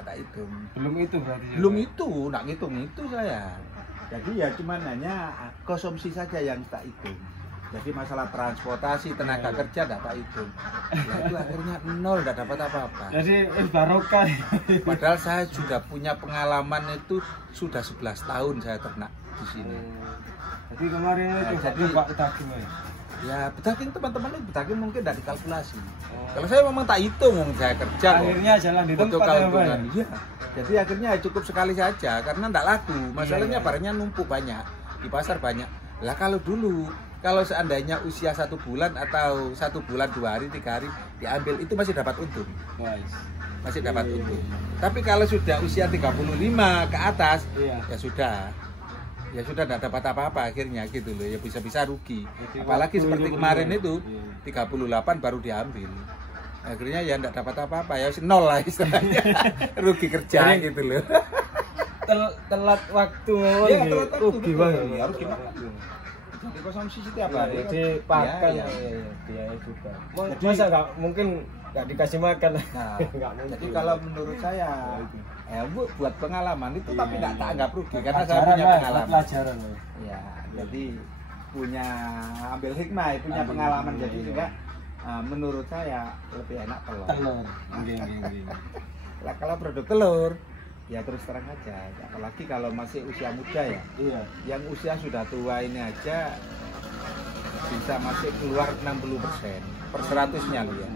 tak hitung. Belum itu berarti. Belum itu, nak ngitung itu saya. Jadi ya cuman hanya konsumsi saja yang tak hitung. Jadi masalah transportasi, tenaga kerja tidak tak hitung. Ya itu akhirnya nol, tidak dapat apa-apa. Jadi barokah. Padahal saya sudah punya pengalaman itu sudah 11 tahun saya ternak di sini. Jadi kemarin itu jadi Pak Pedaging ya? Ya pedaging teman-teman itu pedaging mungkin tidak dikalkulasi. Kalau saya memang tak hitung, saya kerja kok. Akhirnya jalan di tempat ya Pak ya? Iya. Jadi akhirnya cukup sekali saja karena tidak laku. Masalahnya barangnya numpuk banyak di pasar banyak. Lah kalau dulu, kalau seandainya usia 1 bulan atau 1 bulan 2 hari 3 hari diambil itu masih dapat untung. Masih dapat untung. Tapi kalau sudah usia 35 ke atas ya sudah tidak dapat apa-apa akhirnya gitu loh, ya bisa-bisa rugi. Apalagi seperti kemarin itu 38 baru diambil. Akhirnya ya tidak dapat apa-apa, ya nol lah istilahnya. Rugi kerja gitu loh. Telat waktu. Ya telat waktu. Rugi banget. Ya rugi banget. Jadi konsumsi setiap hari. Jadi pakan biaya juga. Masa nggak mungkin nggak dikasih makan? Nah, jadi kalau menurut saya buat pengalaman itu tapi nggak tak anggap rugi karena saya punya pengalaman. Pelajaran. Ya, jadi punya ambil hikmah, punya pengalaman jadi juga menurut saya lebih enak telur. Lah kalau produk telur ya terus terang aja, apalagi kalau masih usia muda ya. Iya. Yang usia sudah tua ini aja bisa masih keluar 60% per 100-nya loh ya.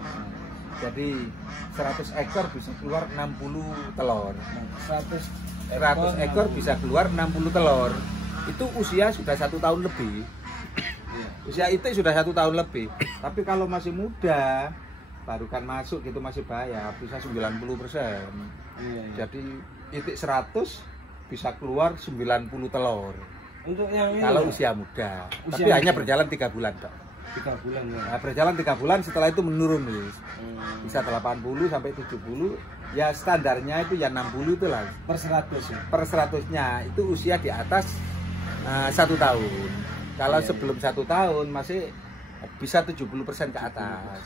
Jadi 100 ekor bisa keluar 60 telur. 100 ekor bisa keluar 60 telur. Itu usia sudah 1 tahun lebih. Usia itu sudah 1 tahun lebih. Tapi kalau masih muda, baru kan masuk gitu masih bayar, bisa 90%. Jadi titik 100 bisa keluar 90 telur. Untuk yang ini kalau usia muda. Tapi hanya berjalan 3 bulan, Pak. 3 bulan ya. Nah, berjalan 3 bulan setelah itu menurun nih. Bisa 80 sampai 70. Ya standarnya itu ya 60 itu lah. Per 100 ya. Per 100-nya itu usia di atas 1 tahun. Kalau sebelum 1 tahun masih bisa 70% ke atas.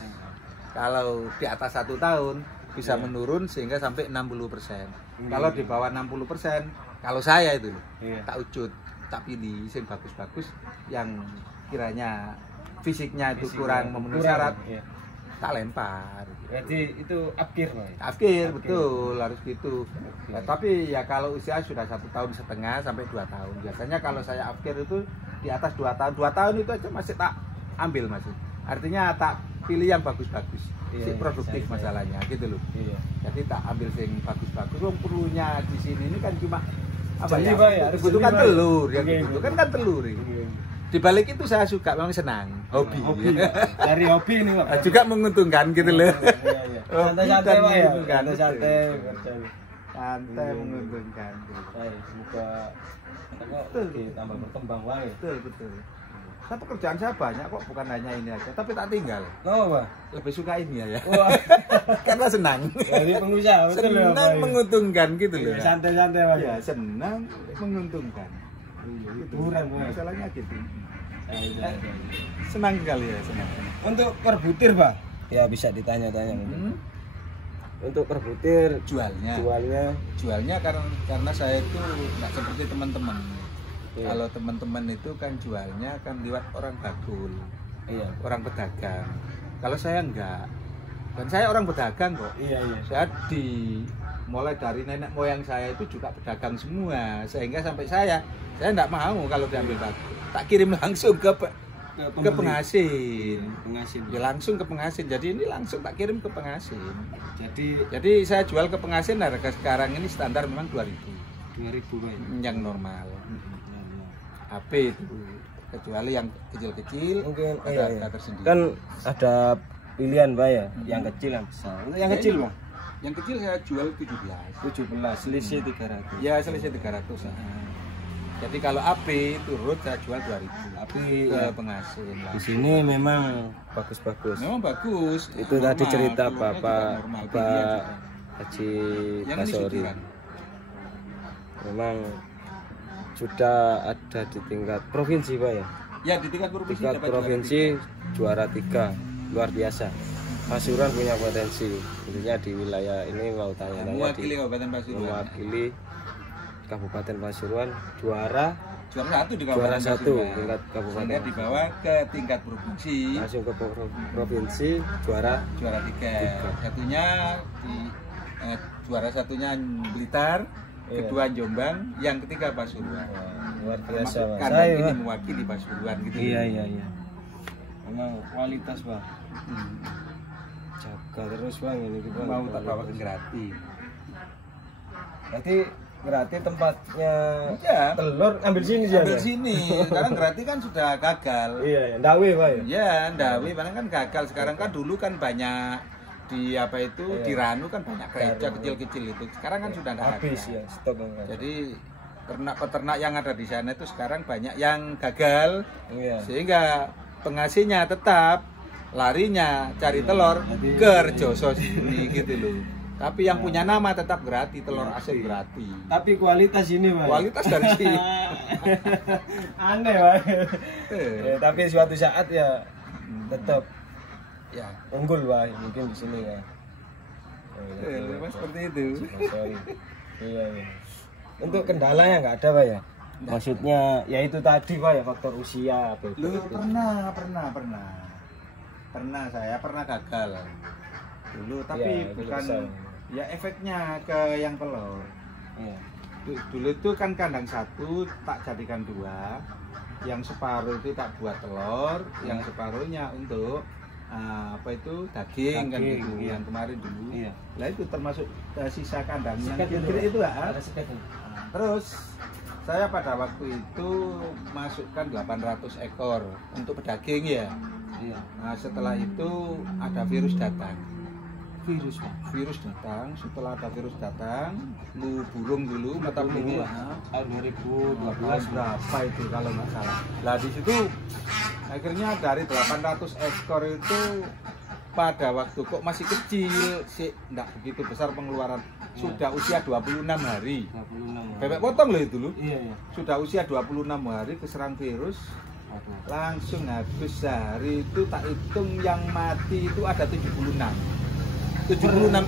Kalau di atas 1 tahun bisa menurun sehingga sampai 60%. Kalau di bawah 60%, kalau saya itu tak ucut, tak pilih yang bagus-bagus yang kiranya fisiknya itu kurang memenuhi syarat, tak lempar. Jadi itu akhir, Pak. Akhir betul harus gitu. Nah, tapi ya kalau usia sudah 1,5 tahun sampai 2 tahun. Biasanya kalau saya akhir itu di atas 2 tahun. 2 tahun itu aja masih tak ambil masih. Artinya tak pilih yang bagus-bagus. Si produktif masalahnya gitu loh. Jadi tak ambil yang bagus-bagus. Wong perlunya di sini ini kan cuma apa ya? Dibutuhkan telur, yang dibutuhkan kan telur. Di balik itu saya suka, memang senang, hobi. Dari hobi ini, Pak. Juga menguntungkan gitu loh. Santai-santai, Pak ya. Santai-santai. Santai menguntungkan. Semoga tambah berkembang wae. Betul. Saya pekerjaan saya banyak kok, bukan hanya ini aja, tapi tak tinggal. Oh, Pak. Lebih suka ini ya. Wah. Karena senang. Jadi pengusaha betul ya, Pak. Senang menguntungkan gitu loh. Santai-santai, Pak. Ya, senang menguntungkan. Hiburan, Pak. Masalahnya gitu. Senang sekali ya, senang. Untuk per butir, Pak. Ya bisa ditanya-tanya. Untuk per butir jualnya karena saya itu nggak seperti teman-teman. Kalau teman-teman itu kan jualnya kan lewat orang bagul, orang pedagang. Kalau saya enggak, dan saya orang pedagang kok. Saya mulai dari nenek moyang saya itu juga pedagang semua, sehingga sampai saya enggak mau kalau diambil bagul, tak kirim langsung ke penghasil. Ya langsung ke penghasil. Jadi ini langsung tak kirim ke penghasil. Jadi saya jual ke penghasil, harga sekarang ini standar memang 2.000 yang normal. HP itu, kecuali yang kecil-kecil mungkin ada tersendiri. Kan ada pilihan, Pak ya, yang kecil yang besar. Untuk yang kecil, Pak. Yang kecil saya jual 17, selisih 300. Ya, selisih 300. Jadi kalau AP turut saya jual 2.000. AP ke penghasil. Di sini memang bagus-bagus. Memang bagus. Itu normal, tadi cerita Bapak Haji Basori. Memang sudah ada di tingkat provinsi, Pak ya? Ya, di tingkat provinsi. Tingkat provinsi juara 3, luar biasa. Pasuruan punya potensi, tentunya di wilayah ini mau tanya-tanya Mewakili Kabupaten Pasuruan. mewakili Kabupaten Pasuruan juara Juara 1 di juara Kabupaten 1 Pasuruan. tingkat Sehingga kabupaten, dibawa ke tingkat provinsi. langsung ke provinsi juara Juara 3. Satunya di juara satunya Blitar, Iya. kedua Jombang, yang ketiga Pasuruan. luar biasa Mas. Karena Saya, ini Pak. mewakili Pasuruan gitu. Iya. Memang kualitas Pak. Hmm. Jaga terus Bang ini Bang. Mau tak bawa ke Grati. Berarti berarti tempatnya Ya. telur ambil sini sih. Ambil sini. Sekarang Grati kan sudah gagal. Iya, Ndawe Pak ya. Ya, Ndawi paling kan gagal. Sekarang kan dulu kan banyak di apa itu Iya. di Ranu kan banyak gereja Ranu. kecil-kecil itu. Sekarang kan sudah tidak Habis ada. ya, stok Bang. Jadi peternak yang ada di sana itu sekarang banyak yang gagal Iya. sehingga penghasilnya tetap larinya cari telur Jadi- ke Rejoso sini gitu loh. Tapi yang punya nama tetap gratis, telur asin gratis. Tapi kualitas ini Pak. Kualitas dari sini. Aneh Pak. Eh, Tapi suatu saat ya tetap ya, unggul Pak, mungkin di sini ya. memang seperti itu. Sorry. Iya. Untuk kendalanya nggak ada Pak ya? Maksudnya ya itu tadi Pak ya faktor usia. Lu pernah saya pernah gagal dulu, tapi Ya, itu bukan bisa. ya efeknya ke yang telur. Iya. Dulu itu kan kandang satu tak jadikan 2, yang separuh itu tak buat telur, yang separuhnya untuk apa itu daging kan Daging, gitu, iya. yang kemarin dulu. Iya. Lah itu termasuk sisa kandang yang Sekat itu, kecil itu Pak. ah. Ada sekat. Nah, terus saya pada waktu itu masukkan 800 ekor untuk pedaging ya. Iya. Nah, setelah itu ada virus datang. Virus Pak. Virus datang, setelah ada virus datang, flu burung dulu, mata Tahun burung ini lah. tahun 2012 2012 berapa itu kalau nggak salah. Lah di situ akhirnya dari 800 ekor itu pada waktu kok masih kecil, sih enggak begitu besar pengeluaran. Sudah usia 26 hari. 26. Bebek potong loh itu loh. Iya. Sudah usia 26 hari keserang virus, langsung habis sehari itu tak hitung yang mati itu ada 76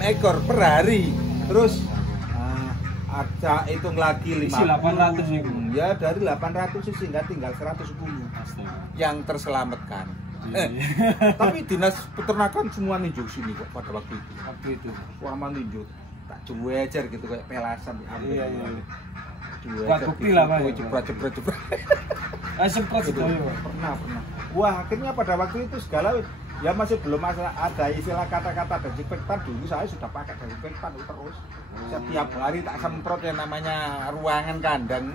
ekor per hari. Terus ada hitung lagi Isi 50 800 nih, Bu. ya dari 800 sehingga tinggal 110 yang terselamatkan. Tapi dinas peternakan semua ninjau sini kok pada waktu itu. Apa itu? Wah ninjau tak cuecer gitu kayak pelasan diambil. Iya. Cuecer Bukti lah, Pak, ya. jebret. Semprot itu ya, Pak. Pernah. Wah, akhirnya pada waktu itu segala ya masih belum ada istilah kata-kata desinfektan. Dulu saya sudah pakai desinfektan terus. Setiap hari tak semprot yang namanya ruangan kandang.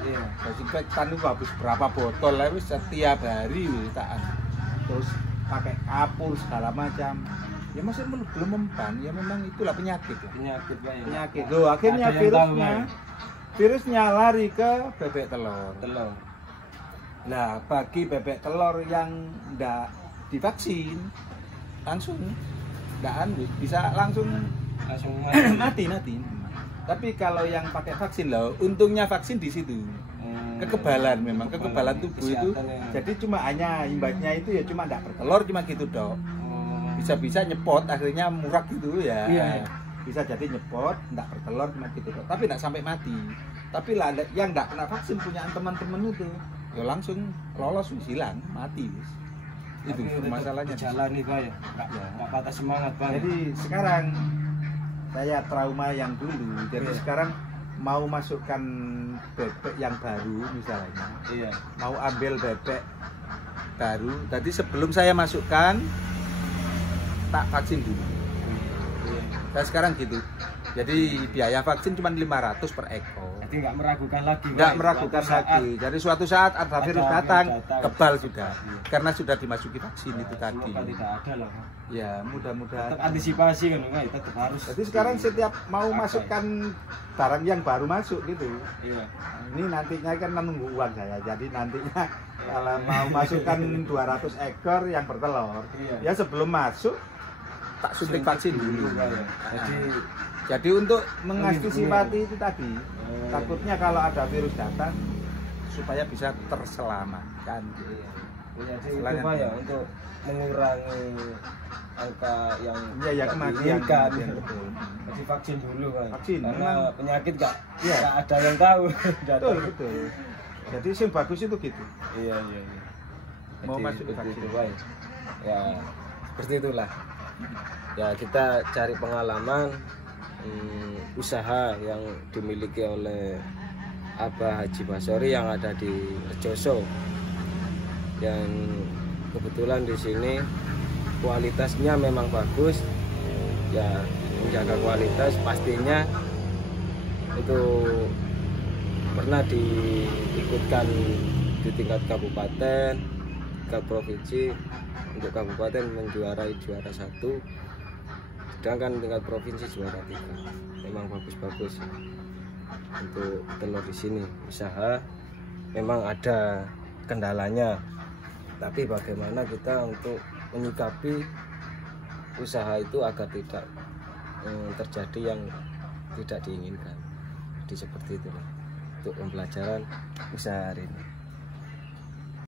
Iya. Desinfektan itu habis berapa botol lah wis setiap hari wis tak terus pakai kapur segala macam. Ya masih belum mempan, ya memang itulah penyakit ya. Penyakit Pak ya. Penyakit. Loh, akhirnya Ada yang tahu, virusnya lari ke bebek telur. Telur. Nah, bagi bebek telur yang enggak divaksin langsung bisa langsung Langsung mati. Tapi kalau yang pakai vaksin loh, untungnya vaksin di situ. Kekebalan memang, kekebalan tubuh itu. Jadi cuma hanya imbasnya itu ya cuma enggak bertelur cuma gitu, Dok. Bisa-bisa nyepot akhirnya murah gitu ya. Iya. Bisa jadi nyepot, enggak bertelur cuma gitu, Dok. Tapi enggak sampai mati. Tapi lah yang enggak kena vaksin punya teman-teman itu ya langsung lolos hilang mati wis. Itu masalahnya jalan nih Pak ya. Enggak patah semangat Pak. Jadi sekarang saya trauma yang dulu, jadi Iya. sekarang mau masukkan bebek yang baru misalnya, Iya. mau ambil bebek baru, tadi sebelum saya masukkan tak vaksin dulu. Dan sekarang gitu, jadi biaya vaksin cuma 500 per ekor. Jadi nggak meragukan lagi. Nggak Pak. meragukan Suatu saat lagi. Jadi suatu saat ada virus virus datang, datang. kebal sudah, karena sudah dimasuki vaksin itu tadi. Semoga tidak ada lah. Pak. Ya mudah-mudahan. Tetap antisipasi kan Pak, tetap harus. Jadi sekarang setiap mau Pakai. masukkan barang yang baru masuk gitu, Iya. ini nantinya kan menunggu uang saya. Jadi nantinya kalau mau masukkan 200 ekor yang bertelur, Iya. ya sebelum masuk tak suntik vaksin dulu. Pak, ya. Jadi untuk mengantisipasi itu tadi, takutnya kalau ada virus datang supaya bisa terselamatkan. Jadi itu Pak ya untuk mengurangi angka yang ya kematian betul. Kasih vaksin dulu Pak. Vaksin, karena memang. penyakit nggak Iya. ada yang tahu. Betul. Jadi yang bagus itu gitu. Iya. Mau Jadi, masuk seperti vaksin. itu Pak. Ya seperti itulah. Ya kita cari pengalaman usaha yang dimiliki oleh Abah Haji Basori yang ada di Rejoso, yang kebetulan di sini kualitasnya memang bagus. Ya menjaga kualitas pastinya itu pernah diikutkan di tingkat kabupaten, tingkat provinsi. Untuk kabupaten menjuarai juara 1, sedangkan tingkat provinsi juara 3. Memang bagus-bagus untuk telur di sini. Usaha memang ada kendalanya, tapi bagaimana kita untuk menyikapi usaha itu agar tidak terjadi yang tidak diinginkan. Jadi seperti itu untuk pembelajaran usaha hari ini.